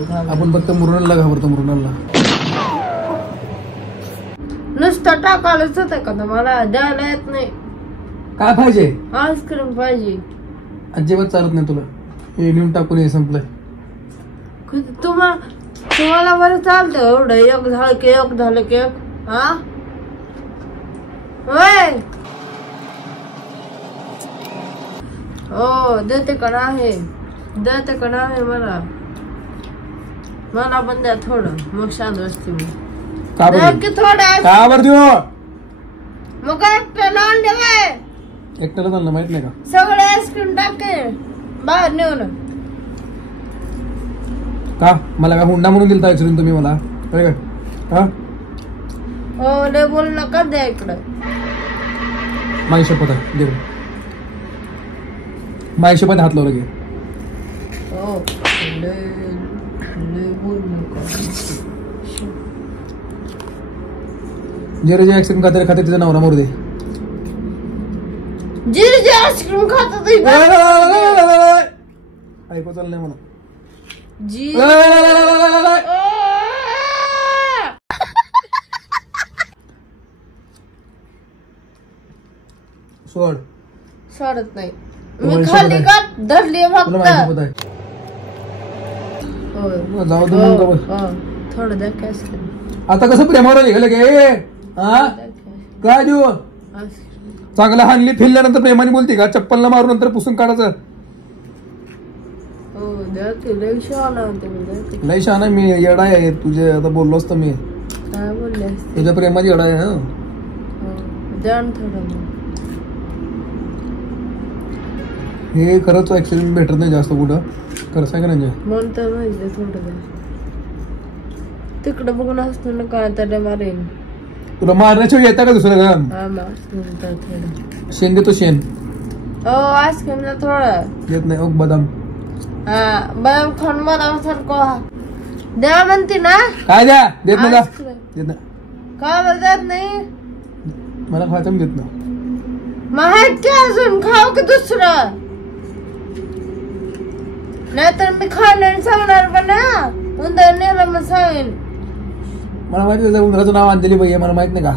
आपण फक्त मृणालला घाबरतो. मृणालला नुसतं टाकायलाच होतं का मला द्यायला येत नाही. काय पाहिजे? आईस्क्रीम पाहिजे. अजिबात चालत नाही तुला. हे नेऊन टाकून हे संपलंय. तुम्हाला बरं चालतं एवढं एक झालं की एक झालं की एक. हा होय हो देते का नाही? देते का नाही मला? मला पण द्या थोडं मग शांत बसते मी. थोडं का बरं देऊ? मग काय एकट्याला आणले काय? एकट्याला चाललं माहित नाही का? सगळे आईस्क्रीम टाके बाहेर नेऊन. का मला काय हुंडा म्हणून दिलता आईस्क्रीम तुम्ही मला? काय का? हो लय बोल नका द्या इकडं. माझी शपथ आहे दे. माझी शपथ हात लावलं घे. हो लय बोल नका. जे जे आईस्क्रीम खाते तिचा नवरा मरू दे. जे आईस्क्रीम खात ऐकू चाललंय मला. जी सोड. सोडत नाही मी. खाली का धरली फक्त. जाऊ दे मग. थोडं द्या की आईस्क्रीम. आता कसं प्रेमावर निघालं गे? हा काय देऊ? चांगला हानली फिरल्यानंतर प्रेमाने बोलते का? चप्पलला मारून नंतर पुसून काढायचं. लय शहाणा मी. येडा आहे तुझे. आता बोललो असतो मी. काय बोलले? तुझ्या प्रेमात येडा आहे. हे खरंच ऍक्सिडेंट भेटत नाही जास्त कुठं. खरंच आहे का नाही? म्हणतो माहिती थोडं तिकडं बघून असतो ना काय त्याला मारेन. तुला मारण्याशिवाय येता का दुसरं काम? शेण देतो शेण. हो आईस्क्रीम थोडं येत नाही. ओक बदाम. हा बदाम खाऊन बदाम सारखं द्या म्हणते ना. काय द्या? देत नाही का? देत नाही. का बरं देत नाही? मला खायचं देत नाही. माहिती अजून खाऊ की दुसरं? नाहीतर मी खायला सांगणार पण ना. उंदर नेलं मग सांगेन. मला माहिती आहे उंदराचं नाव अंजली बाई आहे. मला माहित नाही का?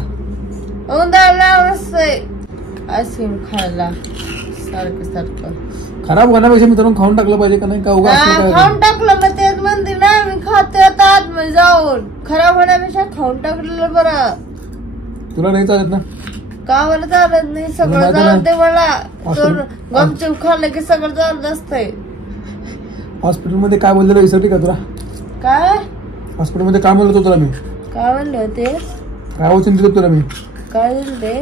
उंदर नाव असतंय आईस्क्रीम खायला सारखं सारखं. खराब होण्यापेक्षा मित्रांनो खाऊन टाकलं पाहिजे का नाही? का उगा खाऊन टाकलं मग तेच म्हणते ना मी खाते आता आतमध्ये जाऊन. खराब होण्यापेक्षा खाऊन टाकलेलं बरं. तुला नाही चालत ना? का मला चालत नाही? सगळं चालते मला. गमचूप खाल्लं की सगळं चालत असतंय. हॉस्पिटल मध्ये काय बोललेलं विसरली का तुला? काय हॉस्पिटल मध्ये काय म्हणलं तुला मी? काय म्हणले होते? काय वचन दिलं तुला मी? काय दिल ते?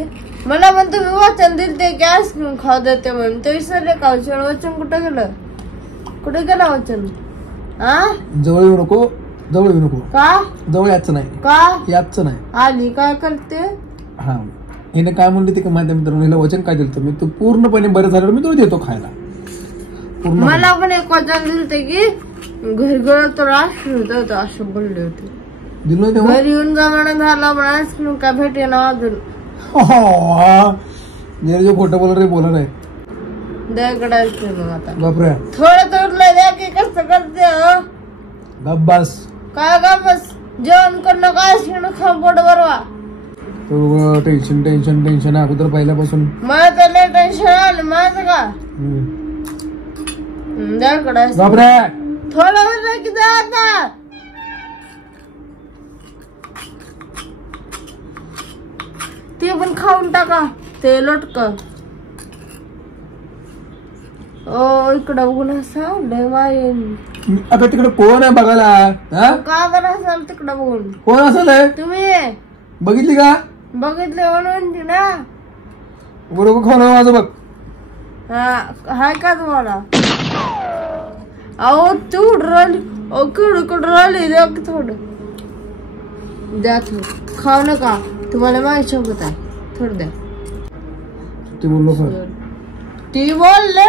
मला पण तुम्ही वचन दिलते की आईस्क्रीम खाऊ देते म्हणून. ते विसरले का? वचन कुठं गेलं? कुठे गेलं वचन? हा जवळ येऊ नको. जवळ येऊ नको. का? जवळ यायचं नाही. का यायचं नाही? आली काय करते? हा हिने काय म्हणली ते का माहिती मित्रांनो? हिला वचन काय दिलं? मी तू पूर्णपणे बरं झाल्यावर मी तुला देतो खायला. मला पण एक वचन दिलते की घरी गेलो तर आईस्क्रीम होतं असं बोलले होते. दिलं तेव्हा घरी येऊन जमाना झाला पण आईस्क्रीम काय भेटे ना अजून. जो खोटं बोलणार रे बोला नाही. द्याकडे आईस्क्रीम आता. बापरे थोडं तुरलं द्या की कसं करते. गब्बास काय गब्बास? जेवण करणं का आईस्क्रीम खा पोट बरवा. टेन्शन टेन्शन टेन्शन अगोदर पहिल्यापासून. मला तर लय टेन्शन आलं माझं का. द्याकडे बापरे थोडं वेळ की द्या आता. ते पण खाऊन टाका ते लोटक. ओ इकडं बघून असं लय वाईन. आता तिकडे कोण आहे बघायला? का बरं असाल तिकडं बघून? कोण असेल? तुम्ही बघितली का? बघितले म्हणून ना. बरोबर खाऊ ना माझं बघ. हाय का तुम्हाला? अहो तू राहिली. कुठं राहिली द्या की थोडं द्या. खाऊ नका. तुम्हाला माझी सोबत आहे. थोडं द्या. ते बोललो का? ती बोलले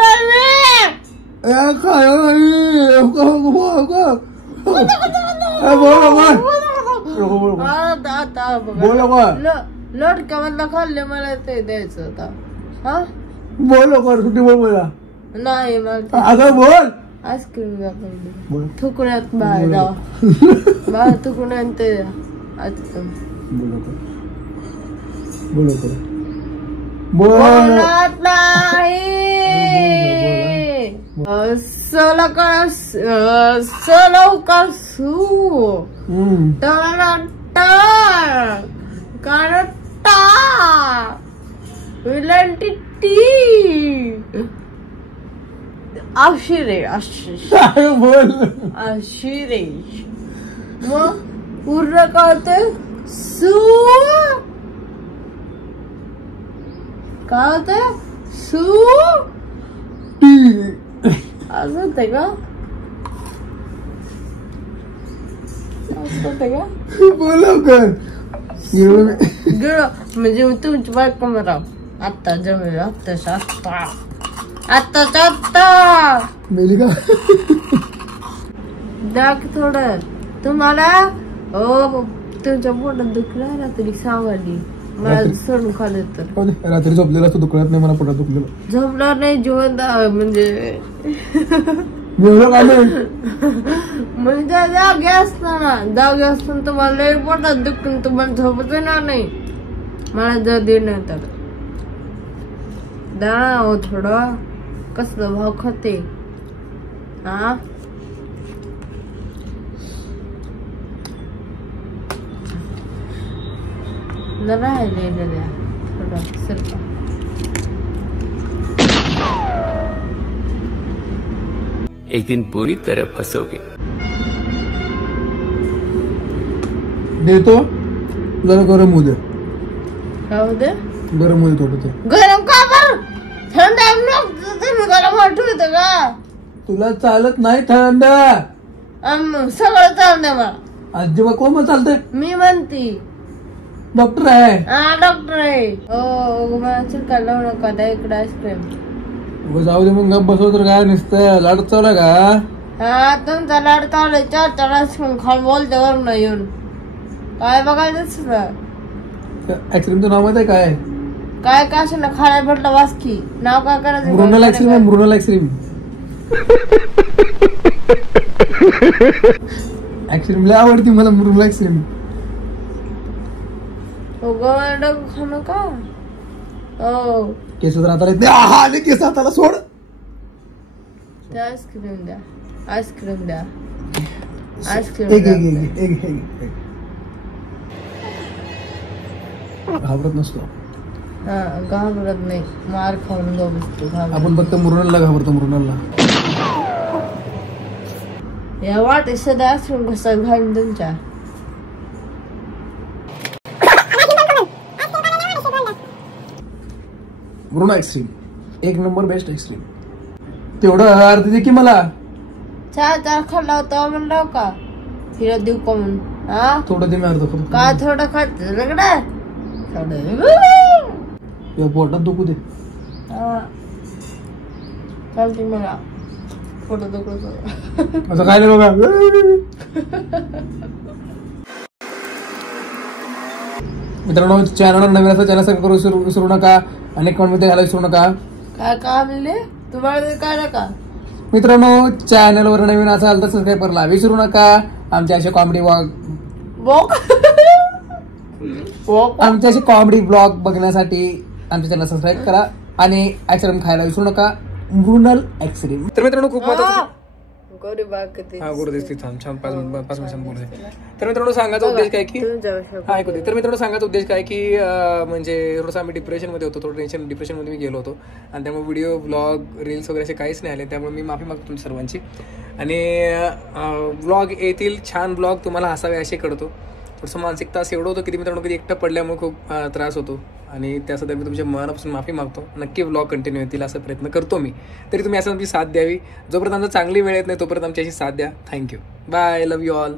लोटक्या मधला खाल्ले मला ते द्यायचं होता. हा बोलो कर. कुठे बोल मला? नाही मला अगं बोल. आईस्क्रीम दाखवली बोल थुकण्यात बाहेर जावा बाहेर थुकण्यात ते आईस्क्रीम बोलत नाही सलका सू करता विलंटी आशिरे बोल आशिरे मग पूर्ण काय होते सू काय होते सू असं होते का बोलव कर गेलो म्हणजे तुमची बायको मला आत्ता जवळ आत्ताच्या आत्ता मेली का दाख थोडं तुम्हाला हो तुमच्या पोटात दुखलं रात्री सावली मला सोडून खाल्लं तर रात्री झोपलेला असतो दुखण्यात नाही मला पोटात दुखलेलं झोपणार नाही जेवण म्हणजे म्हणजे जागे असताना तुम्हाला लई पोटात दुखून तुम्हाला झोपच येणार नाही मला जर देणार तर दा हो थोडं कसलं भाव खाते हा राहिले द्या थोडं सरका एक दिन पूरी तरह फंसोगे देतो जरा गरम होऊ दे काय होते गरम होऊ दे थोडं ते गरम का बरं थंड तुम्ही गरम ठेवतो का तुला चालत नाही थंड सगळं चालतंय मला आजीबा कोण चालतंय मी म्हणती डॉक्टर आहे हा डॉक्टर आहे हो मला चिरकायला लावू नका द्या इकडे आईस्क्रीम जाऊ दे मग गप बसव तर काय नुसतं लाड चावला का हा तुमचा लाड चावलाय 4 आईस्क्रीम खाऊन बोलते वरून येऊन काय बघायचं ना आईस्क्रीमचं नाव माहित आहे काय काय का असं ना खायला भेटलं वासकी नाव काय करायचं मृणाल आईस्क्रीम आहे मृणाल आईस्क्रीम आईस्क्रीम लय आवडती मला मृणाल आईस्क्रीम खाणं का हो केस हाताला येत नाही आले केस हाताला सोड आईस्क्रीम द्या आईस्क्रीम द्या आईस्क्रीम घाबरत नसतो हा घाबरत नाही मार खाऊन बसतो आपण फक्त मृणालला घाबरतो मृणालला या वाटे सध्या आईस्क्रीम कसा घालून तुमच्या मृणाल आईस्क्रीम एक नंबर बेस्ट आईस्क्रीम तेवढं अर्ध दे की मला 4 खाल्ला होता म्हणलं का हिला देऊ का म्हणून हा थोडं दे मी अर्ध करतो काय थोडं खात रगडा पोटात दुखू दे चालते मला फोटो दुखत असं काय नाही बघा मित्रांनो चॅनल नवीन असं चॅनल सबस्क्राईब करू विसरू नका आणि कमेंट मध्ये घालायला विसरू नका काय का म्हणले तुम्हाला काय नका मित्रांनो चॅनल वर नवीन असाल तर सबस्क्राईब करायला विसरू नका आमच्या असे कॉमेडी आमच्या असे कॉमेडी ब्लॉग बघण्यासाठी आमच्या चॅनल सबस्क्राईब करा आणि आईस्क्रीम खायला विसरू नका मृणाल आईस्क्रीम तर मित्रांनो खूप महत्वाचं तर मित्रांनो सांगायचा उद्देश काय की ऐकू दे तर मित्रांनो सांगायचा उद्देश काय की म्हणजे थोडंसं आम्ही डिप्रेशन मध्ये होतो थोडं डिप्रेशन मध्ये मी गेलो होतो आणि त्यामुळे व्हिडिओ ब्लॉग रील्स वगैरे असे काहीच नाही आले त्यामुळे मी माफी मागतो तुमच्या सर्वांची आणि ब्लॉग येतील छान ब्लॉग तुम्हाला हसावे असे करतो थोडंसं मानसिक तास एवढं होतं की मित्रांनो कधी एकटं पडल्यामुळे खूप त्रास होतो आणि त्यासाठी मी तुमच्या मनापासून माफी मागतो नक्की व्लॉग कंटिन्यू येतील असा प्रयत्न करतो मी तरी तुम्ही असं आमची साथ द्यावी जोपर्यंत आमचा चांगली वेळ येत नाही तोपर्यंत आमची अशी साथ द्या thank you bye love you all